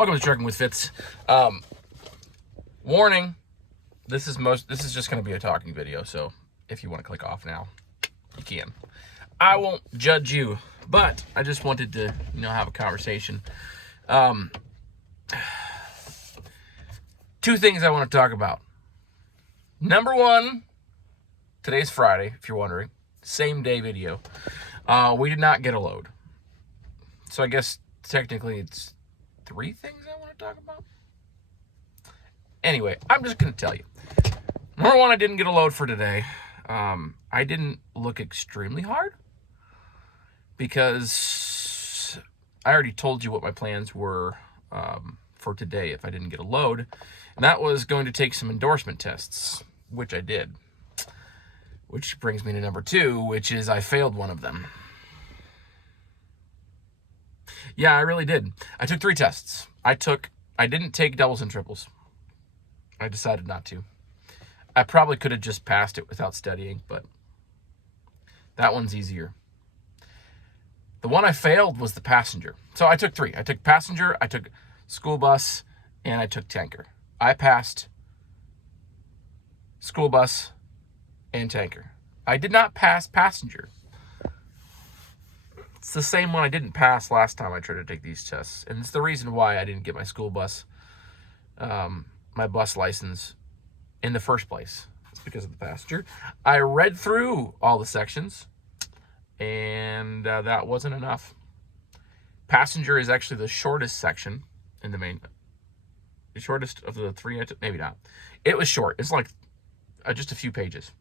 Welcome to Trucking with Fitz. Warning, this is just going to be a talking video, so if you want to click off now, you can. I won't judge you, but I just wanted to, have a conversation. Two things I want to talk about. Number one, today's Friday, if you're wondering. Same day video. We did not get a load. So I guess technically it's three things I want to talk about. Anyway, I'm just going to tell you. Number one, I didn't get a load for today. I didn't look extremely hard because I already told you what my plans were for today if I didn't get a load. And that was going to take some endorsement tests, which I did. Which brings me to number two, which is I failed one of them. Yeah, I really did. I took 3 tests. I didn't take doubles and triples. I decided not to. I probably could have just passed it without studying, but that one's easier. The one I failed was the passenger. So I took 3. I took passenger, I took school bus, and I took tanker. I passed school bus and tanker. I did not pass passenger. It's the same one I didn't pass last time I tried to take these tests. And it's the reason why I didn't get my school bus, my bus license in the first place. It's because of the passenger. I read through all the sections, and that wasn't enough. Passenger is actually the shortest section in the main. The shortest of the 3, maybe not. It was short. It's like just a few pages.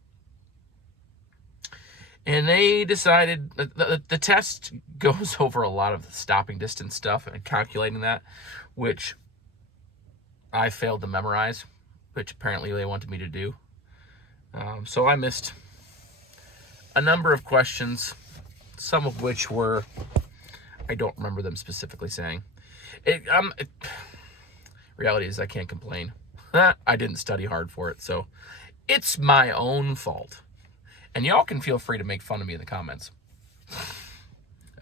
And they decided the test goes over a lot of the stopping distance stuff and calculating that, which I failed to memorize, which apparently they wanted me to do. So I missed a number of questions, some of which were, I don't remember them specifically saying. Reality is I can't complain. I didn't study hard for it, so it's my own fault. And y'all can feel free to make fun of me in the comments.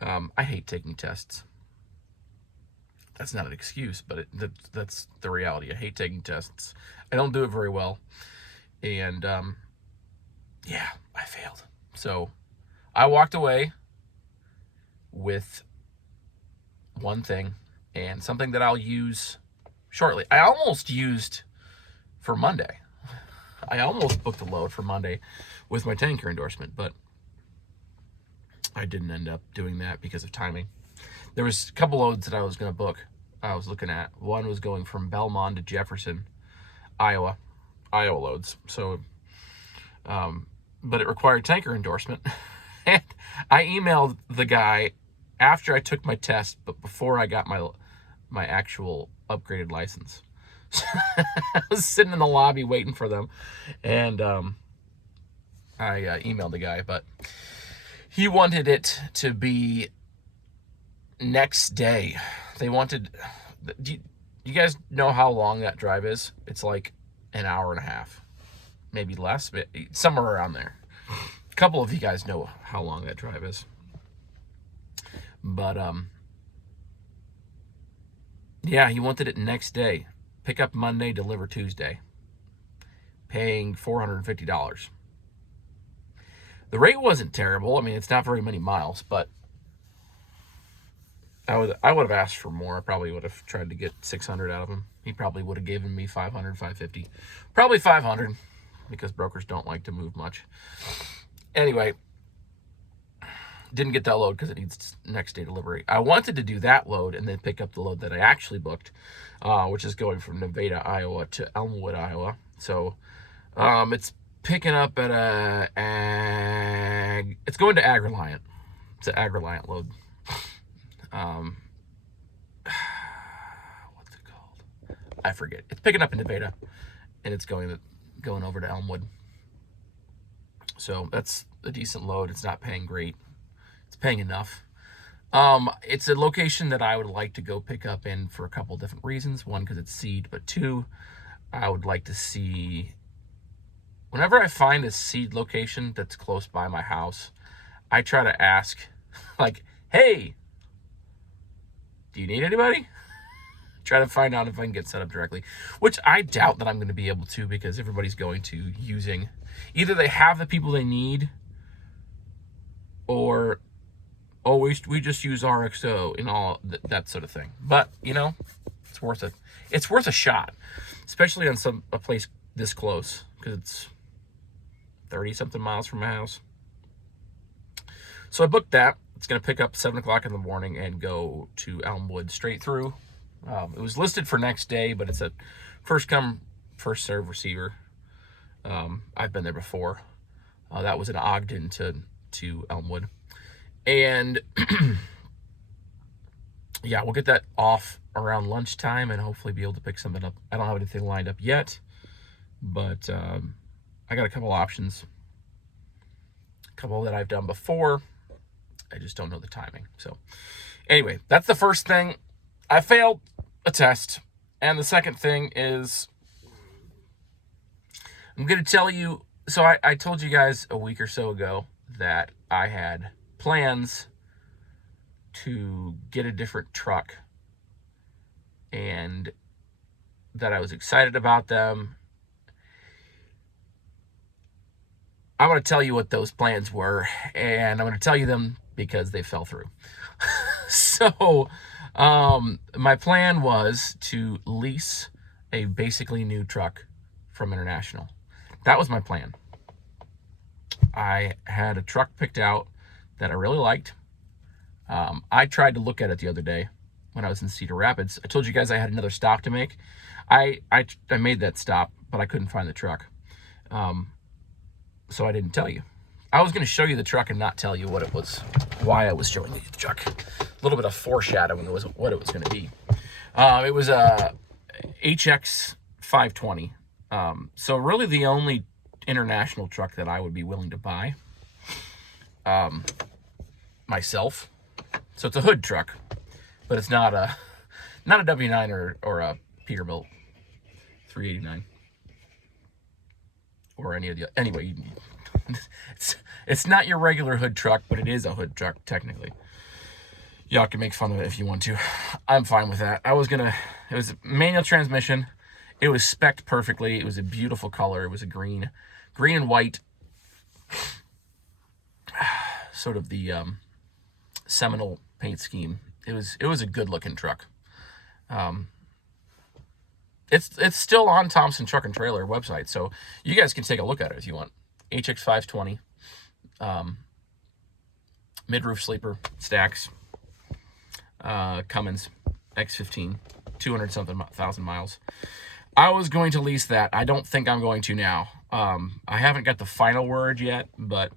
I hate taking tests. That's not an excuse, but that's the reality. I hate taking tests. I don't do it very well. And, yeah, I failed. So I walked away with one thing and something that I'll use shortly. I almost used for Monday. I almost booked a load for Monday with my tanker endorsement, but I didn't end up doing that because of timing. There was a couple loads that I was going to book. I was looking at. One was going from Belmont to Jefferson, Iowa loads. So, but it required tanker endorsement. And I emailed the guy after I took my test, but before I got my actual upgraded license. I was sitting in the lobby waiting for them, and I emailed the guy, but he wanted it to be next day. They wanted, do you guys know how long that drive is? It's like an hour and a half, maybe less, but somewhere around there. A couple of you guys know how long that drive is. But, yeah, he wanted it next day. Pick up Monday, deliver Tuesday. Paying $450. The rate wasn't terrible. I mean, it's not very many miles, but I would have asked for more. I probably would have tried to get 600 out of him. He probably would have given me 500, 550. Probably 500 because brokers don't like to move much. Anyway, didn't get that load because it needs next day delivery. I wanted to do that load and then pick up the load that I actually booked, which is going from Nevada, Iowa to Elmwood, Iowa. So it's picking up at it's going to AgReliant. It's an AgReliant load. What's it called? I forget. It's picking up in Nevada, and it's going over to Elmwood. So that's a decent load. It's not paying great. It's paying enough. It's a location that I would like to go pick up in for a couple different reasons. One, because it's seed, but 2, I would like to see, whenever I find a seed location that's close by my house, I try to ask, like, hey, do you need anybody? try to find out if I can get set up directly, which I doubt that I'm going to be able to, because everybody's going to using, either they have the people they need, or, oh, we just use RXO and all that sort of thing. But, you know, it's worth it. It's worth a shot, especially on a place this close, because it's 30-something miles from my house. So I booked that. It's going to pick up 7 o'clock in the morning and go to Elmwood straight through. It was listed for next day, but it's a first come, first serve receiver. I've been there before. That was in Ogden to Elmwood. And yeah, we'll get that off around lunchtime and hopefully be able to pick something up. I don't have anything lined up yet, but I got a couple options. A couple that I've done before. I just don't know the timing. So anyway, that's the first thing. I failed a test. And the second thing is, I'm going to tell you, so I told you guys a week or so ago that I had plans to get a different truck and that I was excited about them. I want to tell you what those plans were, and I'm going to tell you them because they fell through. So, my plan was to lease a basically new truck from International. That was my plan. I had a truck picked out that I really liked. I tried to look at it the other day when I was in Cedar Rapids. I told you guys I had another stop to make. I made that stop, but I couldn't find the truck. So I didn't tell you. I was going to show you the truck and not tell you what it was, why I was showing you the truck. A little bit of foreshadowing was what it was going to be. It was a HX 520. So really the only International truck that I would be willing to buy myself. So it's a hood truck, but it's not a W9 or a Peterbilt 389 or any of the, anyway, it's not your regular hood truck, but it is a hood truck technically. Y'all can make fun of it if you want to. I'm fine with that. It was a manual transmission. It was spec'd perfectly. It was a beautiful color. It was a green and white, sort of the Seminole paint scheme. It was a good looking truck. It's still on Thompson Truck and Trailer website, so you guys can take a look at it if you want. HX 520, mid-roof sleeper, stacks, Cummins X15, 200-something thousand miles. I was going to lease that. I don't think I'm going to now. I haven't got the final word yet, but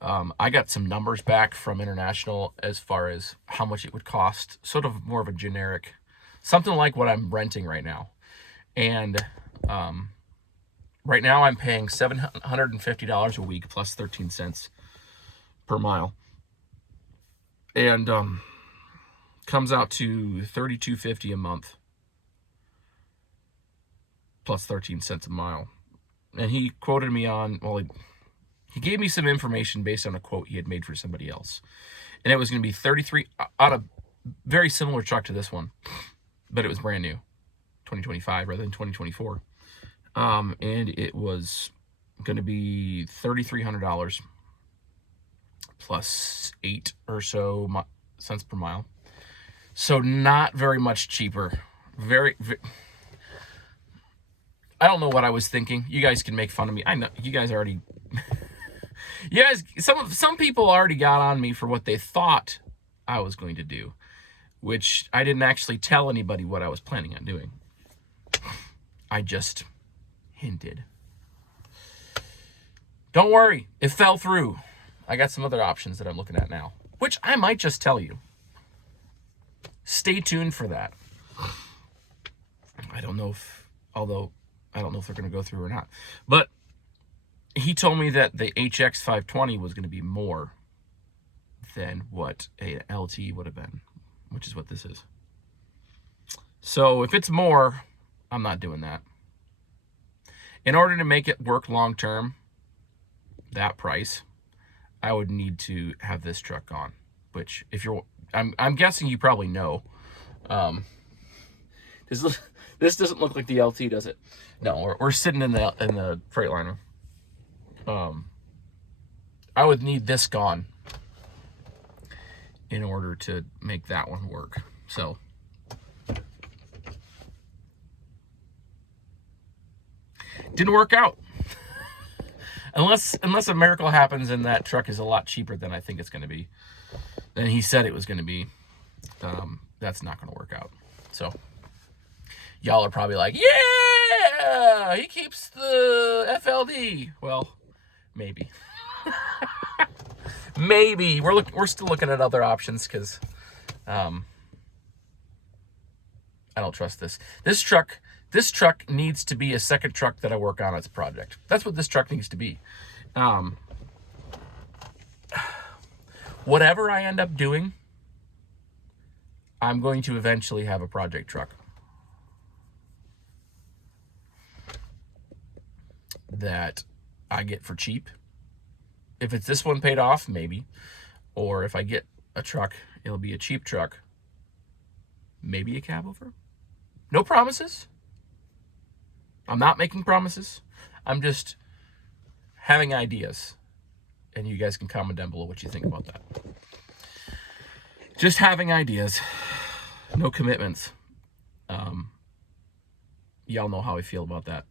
I got some numbers back from International as far as how much it would cost, sort of more of a generic, something like what I'm renting right now. And right now I'm paying $750 a week plus 13 cents per mile. And comes out to $32.50 a month plus 13 cents a mile. And he quoted me on, well, he gave me some information based on a quote he had made for somebody else. And it was going to be 33 on a very similar truck to this one, but it was brand new, 2025 rather than 2024. And it was going to be $3,300 plus 8 or so cents per mile. So not very much cheaper. Very I don't know what I was thinking. You guys can make fun of me. I know you guys already. You guys, some people already got on me for what they thought I was going to do, which I didn't actually tell anybody what I was planning on doing. I just hinted. Don't worry, it fell through. I got some other options that I'm looking at now, which I might just tell you. Stay tuned for that. I don't know if they're going to go through or not. But he told me that the HX 520 was going to be more than what a LT would have been, which is what this is. So if it's more, I'm not doing that. In order to make it work long term, that price, I would need to have this truck on, which if you're, I'm guessing you probably know. This this doesn't look like the LT, does it? No, we're sitting in the Freightliner. I would need this gone in order to make that one work. So didn't work out. Unless a miracle happens and that truck is a lot cheaper than I think it's going to be, than he said it was going to be, that's not going to work out. So y'all are probably like, yeah, he keeps the FLD. Well, maybe. Maybe. We're still looking at other options because I don't trust this. This truck needs to be a second truck that I work on as a project. That's what this truck needs to be. Whatever I end up doing, I'm going to eventually have a project truck that I get for cheap. If it's this one paid off, maybe. Or if I get a truck, it'll be a cheap truck. Maybe a cab over. No promises. I'm not making promises. I'm just having ideas. And you guys can comment down below what you think about that. Just having ideas. No commitments. Y'all know how I feel about that.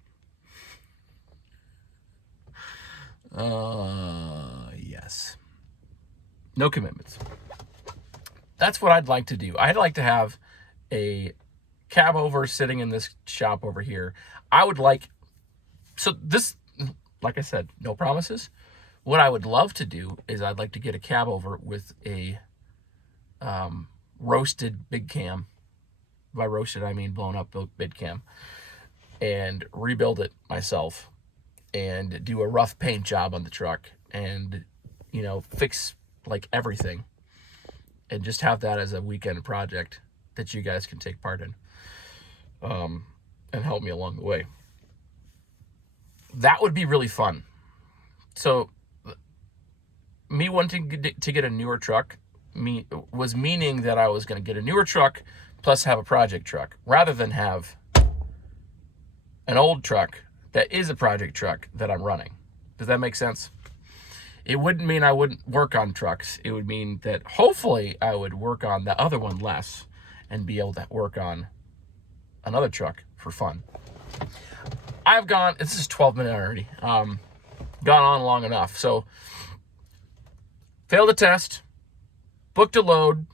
Yes. No commitments. That's what I'd like to do. I'd like to have a cab over sitting in this shop over here. I would like, so this, like I said, no promises. What I would love to do is I'd like to get a cab over with a roasted big cam. By roasted, I mean blown up big cam. And rebuild it myself. And do a rough paint job on the truck. And, you know, fix like everything. And just have that as a weekend project that you guys can take part in. And help me along the way. That would be really fun. So, me wanting to get a newer truck was meaning that I was going to get a newer truck plus have a project truck rather than have an old truck that is a project truck that I'm running. Does that make sense? It wouldn't mean I wouldn't work on trucks. It would mean that hopefully I would work on the other one less and be able to work on another truck for fun. I've gone, this is 12 minutes already, gone on long enough. So, failed a test, booked a load,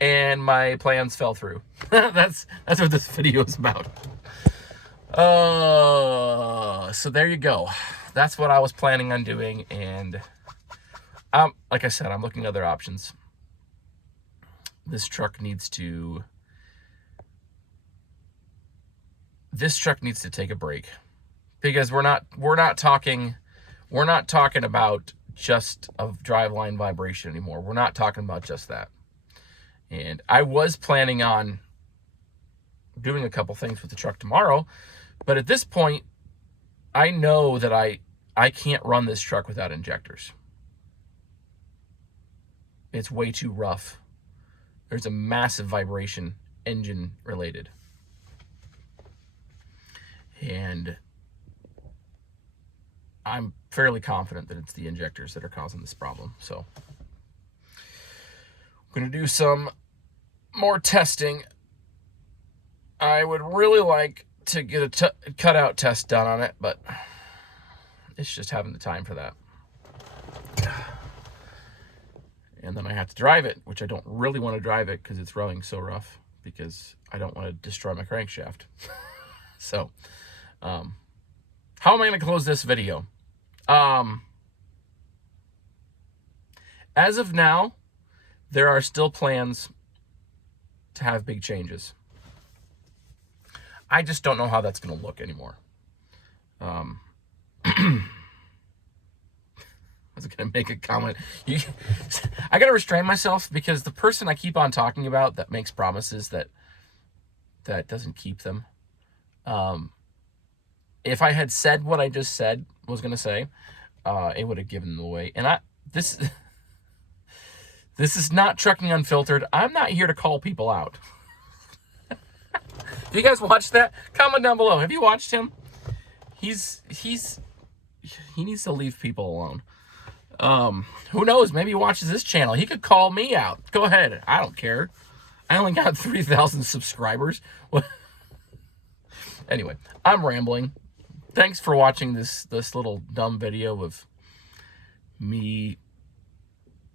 and my plans fell through. That's what this video is about. So there you go. That's what I was planning on doing, and like I said, I'm looking at other options. This truck needs to take a break, because we're not talking about just a driveline vibration anymore. We're not talking about just that. And I was planning on doing a couple things with the truck tomorrow, but at this point, I know that I can't run this truck without injectors. It's way too rough. There's a massive vibration, engine related. And I'm fairly confident that it's the injectors that are causing this problem. So I'm going to do some more testing. I would really like to get a cutout test done on it, but it's just having the time for that. And then I have to drive it, which I don't really want to drive it because it's running so rough, because I don't want to destroy my crankshaft. So, how am I going to close this video? As of now, there are still plans to have big changes. I just don't know how that's going to look anymore. I was going to make a comment. I got to restrain myself, because the person I keep on talking about that makes promises that doesn't keep them. If I had said what I just said was going to say, it would have given them away. And This is not Trucking Unfiltered. I'm not here to call people out. Do you guys watch that? Comment down below. Have you watched him? He needs to leave people alone. Who knows? Maybe he watches this channel. He could call me out. Go ahead. I don't care. I only got 3,000 subscribers. Anyway, I'm rambling. Thanks for watching this little dumb video of me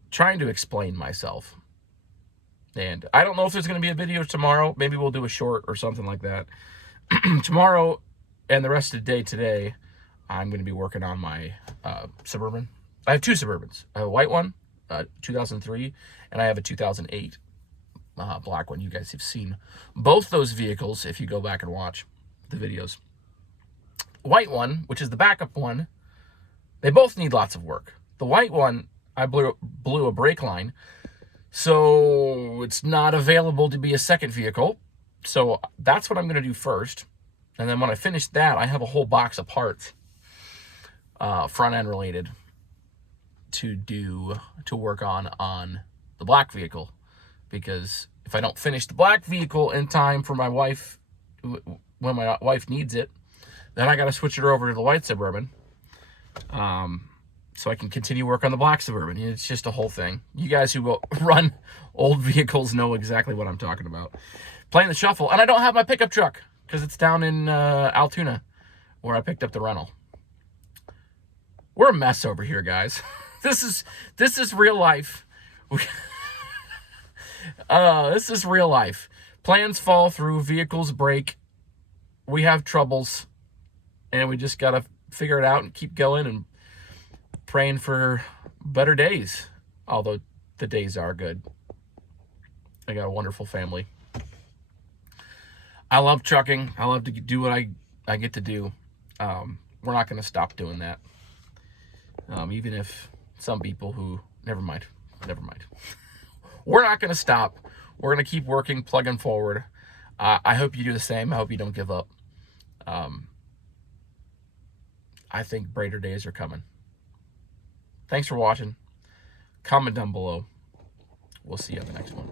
trying to explain myself. And I don't know if there's going to be a video tomorrow. Maybe we'll do a short or something like that. Tomorrow and the rest of the day today, I'm going to be working on my Suburban. I have two Suburbans. I have a white one, 2003, and I have a 2008 black one. You guys have seen both those vehicles if you go back and watch the videos. White one, which is the backup one, they both need lots of work. The white one, I blew a brake line, so it's not available to be a second vehicle. So that's what I'm going to do first. And then when I finish that, I have a whole box of parts, front end related, to work on the black vehicle. Because if I don't finish the black vehicle in time for my wife, when my wife needs it, then I got to switch it over to the white Suburban. So I can continue work on the black Suburban. It's just a whole thing. You guys who run old vehicles know exactly what I'm talking about. Playing the shuffle. And I don't have my pickup truck because it's down in Altoona where I picked up the rental. We're a mess over here, guys. This is real life. This is real life. Plans fall through, vehicles break. We have troubles. And we just got to figure it out and keep going and praying for better days, although the days are good. I got a wonderful family. I love trucking. I love to do what I get to do. We're not going to stop doing that. Even if some people who, never mind. We're not going to stop. We're going to keep working, plugging forward. I hope you do the same. I hope you don't give up. I think brighter days are coming. Thanks for watching. Comment down below. We'll see you on the next one.